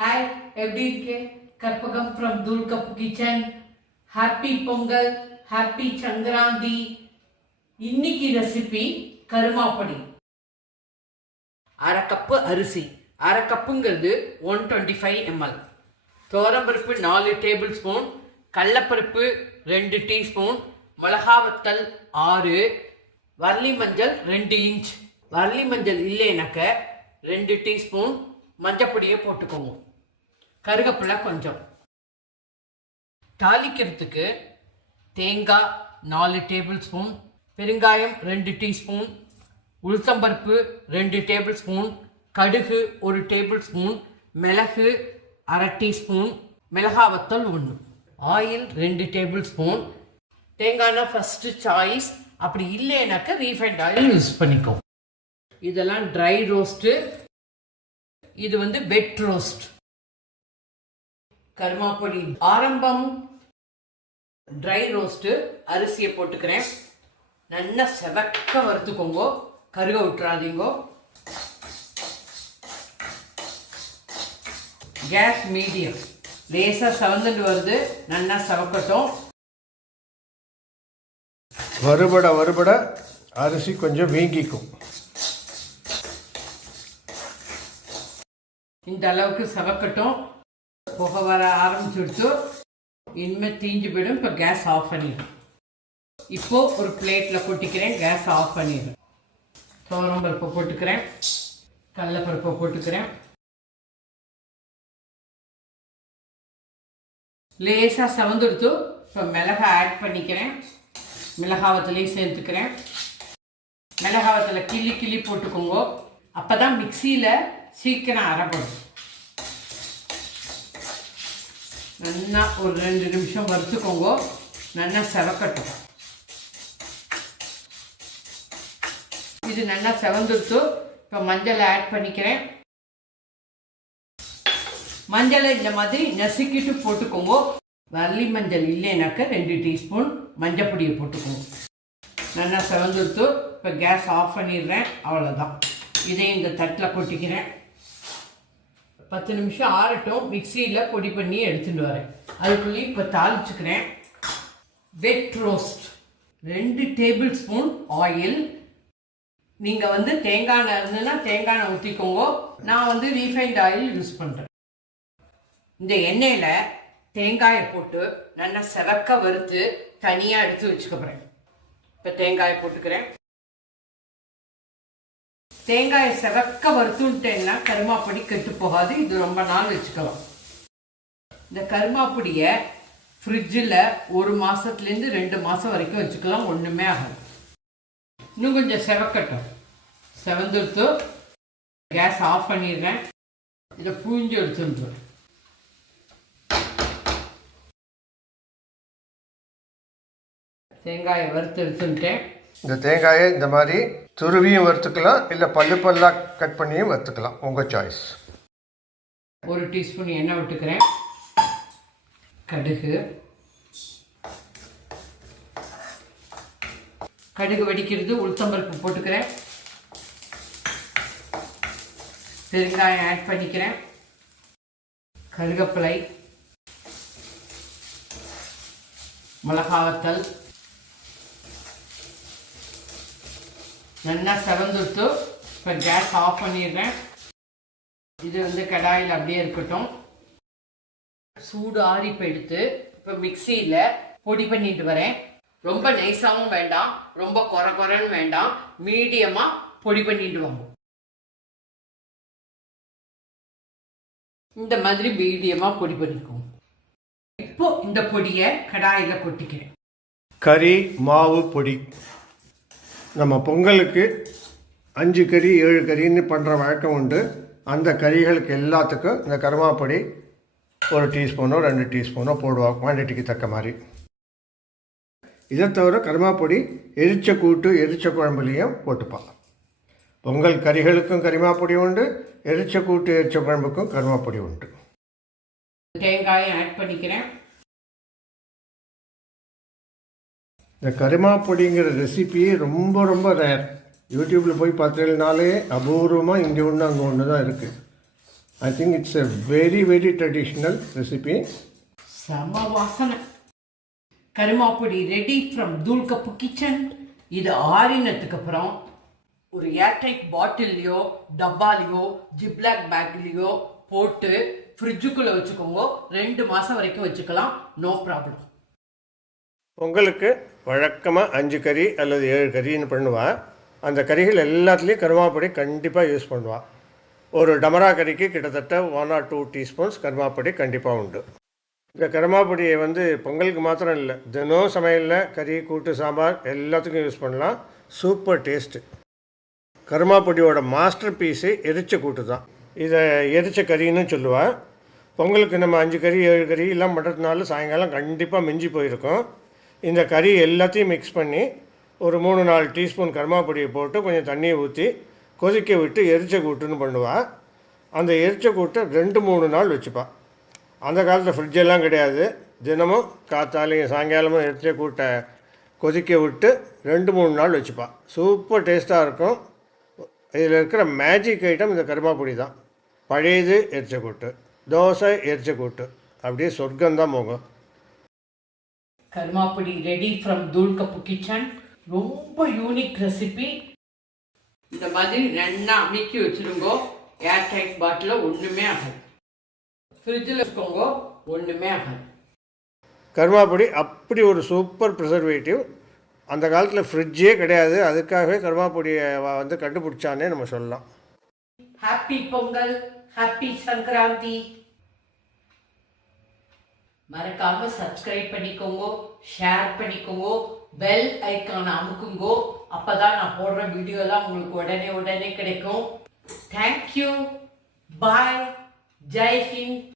Hi எப்படி இருக்கு? Karpagam from Thoolkappu kitchen. Happy Pongal happy Sankranti. இன்னைக்கு ரெசிபி கருமாப்படி. அரை கப்பு அரிசி. அரை கப்புங்கிறது ஒன் டுவெண்ட்டி ஃபைவ் எம்எல் துவரம்பருப்பு நாலு டேபிள் ஸ்பூன் கடலப்பருப்பு ரெண்டு டீஸ்பூன் மிளகா வத்தல் ஆறு வரலி மஞ்சள் ரெண்டு இன்ச் வரலி மஞ்சள் இல்லைனாக்க ரெண்டு டீஸ்பூன் மஞ்சப்பொடியை போட்டுக்கோங்க. கருகப்பிலை கொஞ்சம். தாளிக்கிறதுக்கு தேங்காய் நாலு டேபிள் ஸ்பூன் பெருங்காயம் ரெண்டு டீஸ்பூன் உளுத்தம்பருப்பு ரெண்டு டேபிள் ஸ்பூன் கடுகு ஒரு டேபிள் ஸ்பூன் மிளகு அரை டீஸ்பூன் மிளகா வத்தல் ஒன்று ஆயில் ரெண்டு டேபிள் ஸ்பூன் தேங்காய்னா ஃபஸ்ட்டு சாய்ஸ் அப்படி இல்லைனாக்கா ரீஃபைண்ட் ஆயில் யூஸ் பண்ணிக்கோ. இதெல்லாம் ட்ரை ரோஸ்ட்டு இது வந்து வெட் ரோஸ்ட் கருமாப்பொடி ஆரம்பம். ட்ரை ரோஸ்ட்டு அரிசியை போட்டுக்கிறேன். நல்லா செவக்க வறுத்துக்கோங்க. கருக விட்டுறாதீங்கோ. கேஸ் மீடியம் லேசாக செவந்துட்டு வருது. நல்லா செவக்கட்டும். வறுபட வறுபட அரிசி கொஞ்சம் வீங்கிக்கும். இந்த அளவுக்கு செவக்கட்டும். புகை வர ஆரம்பிச்சுடுச்சு. இனிமேல் தீஞ்சு போயிடும். இப்போ கேஸ் ஆஃப் பண்ணிடும். இப்போ ஒரு பிளேட்டில் கொட்டிக்கிறேன். கேஸ் ஆஃப் பண்ணிடுறேன் துவரம் பருப்பை போட்டுக்கிறேன். கடலப்பருப்பை போட்டுக்கிறேன். லேசாக செவந்துடுத்து இப்போ மிளகா ஆட் பண்ணிக்கிறேன். மிளகாவத்துலேயும் சேர்த்துக்கிறேன். மிளகாவத்தில் கிள்ளி கிள்ளி போட்டுக்கோங்க. அப்போ தான் மிக்சியில் சீக்கிரம் அரைப்படும். நல்லா ஒரு ரெண்டு நிமிஷம் வறுத்துக்கோங்க. நல்லா செவக்கட்டும். இது நல்லா செவந்துடுத்து இப்போ மஞ்சளை ஆட் பண்ணிக்கிறேன். மஞ்சளை இந்த மாதிரி நசுக்கிட்டு போட்டுக்கோங்க. வரலி மஞ்சள் இல்லைனாக்க ரெண்டு டீஸ்பூன் மஞ்சள் பொடியை போட்டுக்கோங்க. நல்லா செவந்துடுத்து இப்போ கேஸ் ஆஃப் பண்ணிடுறேன். அவ்வளோதான் இதையும் இந்த தட்டில் கொட்டிக்கிறேன். பத்து நிமிஷம் ஆறட்டும் மிக்சியில் பொடி பண்ணி எடுத்துகிட்டு வரேன். அதுக்குள்ளேயும் இப்போ தாளிச்சுக்கிறேன். வெட் ரோஸ்ட் ரெண்டு டேபிள் ஸ்பூன் ஆயில் நீங்கள் வந்து தேங்காய் எண்ணெய் இருந்ததுன்னா தேங்காய் எண்ணெய் ஊற்றிக்கோங்க நான் வந்து ரீஃபைண்ட் ஆயில் யூஸ் பண்ணுறேன் இந்த எண்ணெயில் தேங்காயை போட்டு நல்லா சிறக்க வறுத்து தனியாக எடுத்து வச்சுக்கோகிறேன் இப்போ தேங்காயை போட்டுக்கிறேன். தேங்காயை சிறக்க வறுத்துட்டேன்னா கருமாப்பொடி கெட்டு போகாது. இது ரொம்ப நாள் வச்சுக்கலாம். இந்த கருமாப்பொடியை ஃப்ரிட்ஜில் ஒரு மாதத்துலேருந்து ரெண்டு மாதம் வரைக்கும் வச்சுக்கலாம். ஒன்றுமே ஆகாது. இன்னும் கொஞ்சம் செவக்கட்டும். செவந்துடுத்து கேஸ் ஆஃப் பண்ணிடுறேன். இதை புழிஞ்சு எடுத்துருந்துருவேன் தேங்காயை வறுத்து எடுத்துட்டேன் இந்த தேங்காயை இந்த மாதிரி துருவியும் வறுத்துக்கலாம் இல்லை பல்லு பல்லாக கட் பண்ணியும் வறுத்துக்கலாம். உங்கள் சாய்ஸ் ஒரு டீஸ்பூன் எண்ணெய் விட்டுக்கிறேன். கடுகு. கடுகு வெடிக்கிறது உளுத்தம்பருப்பு போட்டுக்கிறேன். பெருங்காயம் ஆட் பண்ணிக்கிறேன். கருகப்பிலை. மிளகாவத்தல். நல்லா செவந்துட்டு இப்போ கேஸ் ஆஃப் பண்ணிடுறேன். இது வந்து கடாயில் அப்படியே இருக்கட்டும். சூடு ஆறிப்பு எடுத்து இப்போ மிக்சியில் பொடி பண்ணிட்டு வரேன். ரொம்ப நைஸாகவும் வேண்டாம். ரொம்ப குறை குறைன்னு வேண்டாம். மீடியமாக பொடி பண்ணிட்டு வாங்க. இந்த மாதிரி மீடியமாக பொடி பண்ணிக்குவோம் இப்போ இந்த பொடியை கடாயில் கொட்டிக்கிறேன். கறி மாவு பொடி. நம்ம பொங்கலுக்கு அஞ்சு கறி ஏழு கறின்னு பண்ணுற வழக்கம் உண்டு. அந்த கறிகளுக்கு எல்லாத்துக்கும் இந்த கருமாப்பொடி ஒரு டீஸ்பூனோ ரெண்டு டீஸ்பூனோ போடுவோம் குவான்டிட்டிக்கு தக்க மாதிரி. இதை தவிர கருமாப்பொடி எரிச்ச கூட்டு எரிச்ச குழம்புலேயும் போட்டுப்பான் பொங்கல் கறிகளுக்கும் கரிமாப்பொடி உண்டு எரிச்ச கூட்டு எரிச்ச குழம்புக்கும் கருமாப்பொடி உண்டு. தேங்காயை ஆட் பண்ணிக்கிறேன். இந்த கரிமாப்பொடிங்கிற ரெசிபி ரொம்ப ரொம்ப ரேர் யூடியூப்பில் போய் பார்த்தீங்கனாலே அபூர்வமாக இங்கே ஒன்று அங்கே ஒன்று தான் இருக்குது I think it's a very very traditional recipe செம வாசனை. கருமாப்பொடி ரெடி ஃப்ரம் தூள்கப்பு கிச்சன் இது ஆறினத்துக்கு அப்புறம் ஒரு ஏர்டைட் பாட்டில்லையோ டப்பாலையோ ஜிப்ளாக் பேக்லேயோ போட்டு ஃப்ரிட்ஜுக்குள்ளே வச்சுக்கோங்க. ரெண்டு மாதம் வரைக்கும் வச்சுக்கலாம். நோ ப்ராப்ளம் பொங்கலுக்கு வழக்கமாக அஞ்சு கறி அல்லது ஏழு கறின்னு பண்ணுவாள் அந்த கறிகள் எல்லாத்துலேயும் கருமாப்பொடி கண்டிப்பாக யூஸ் பண்ணுவாள் ஒரு டமரா கறிக்கு கிட்டத்தட்ட ஒன் ஆர் டூ டீஸ்பூன்ஸ் கருமாப்பொடி கண்டிப்பாக உண்டு. இந்த கருமாப்பொடியை வந்து பொங்கலுக்கு மாத்திரம் இல்லை தினம் சமையலில் கறி கூட்டு சாம்பார் எல்லாத்துக்கும் யூஸ் பண்ணலாம். சூப்பர் டேஸ்ட்டு கருமாப்பொடியோட மாஸ்டர் பீஸு எரிச்ச கூட்டு தான் இதை எரிச்ச கறின்னு சொல்லுவாள் பொங்கலுக்கு நம்ம அஞ்சு கறி ஏழு கறி எல்லாம் பண்ணுறதுனால சாயங்காலம் கண்டிப்பாக மிஞ்சி போயிருக்கோம். இந்த கறி எல்லாத்தையும் மிக்ஸ் பண்ணி ஒரு மூணு நாலு டீஸ்பூன் கருமாப்பொடியை போட்டு கொஞ்சம் தண்ணியை ஊற்றி கொதிக்க விட்டு எரிச்ச கூட்டுன்னு பண்ணுவாள் அந்த எரிச்ச கூட்டை ரெண்டு மூணு நாள் வச்சுப்பாள் அந்த காலத்தில் ஃப்ரிட்ஜெல்லாம் கிடையாது. தினமும் காத்தாலையும் சாயங்காலமும் எரிச்ச கூட்டை கொதிக்க விட்டு ரெண்டு மூணு நாள் வச்சுப்பாள் சூப்பர் டேஸ்ட்டாக இருக்கும். இதில் இருக்கிற மேஜிக் ஐட்டம் இந்த கருமாப்பொடி தான். பழையது எரிச்சக்கூட்டு தோசை எரிச்சக்கூட்டு. அப்படியே சொர்க்கம்தான் போகும். கருமாப்பொடி ரெடி ஃப்ரம் தூள்கப்பு கிச்சன் ரொம்ப யூனிக் ரெசிபி இந்த மாதிரி ரெண்டா அமுக்கி வச்சுருங்கோ. ஏர்டைட் பாட்டில் ஒன்றுமே ஆகாது. ஃப்ரிட்ஜில் வச்சுக்கோங்க ஒன்றுமே ஆகாது. கருமாப்பொடி அப்படி ஒரு சூப்பர் ப்ரிசர்வேட்டிவ் அந்த காலத்தில் ஃப்ரிட்ஜே கிடையாது. அதுக்காகவே கருமாப்பொடியை வந்து கண்டுபிடிச்சானே நம்ம சொல்லலாம். Happy Pongal happy Sankranti. மறக்காம சப்ஸ்கிரைப் பண்ணிக்கோங்க ஷேர் பண்ணிக்கோங்க பெல் ஐக்கான அமுக்குங்கோ. அப்பதான் நான் போடுற வீடியோ எல்லாம் உங்களுக்கு உடனே உடனே கிடைக்கும். Thank you bye Jai Hind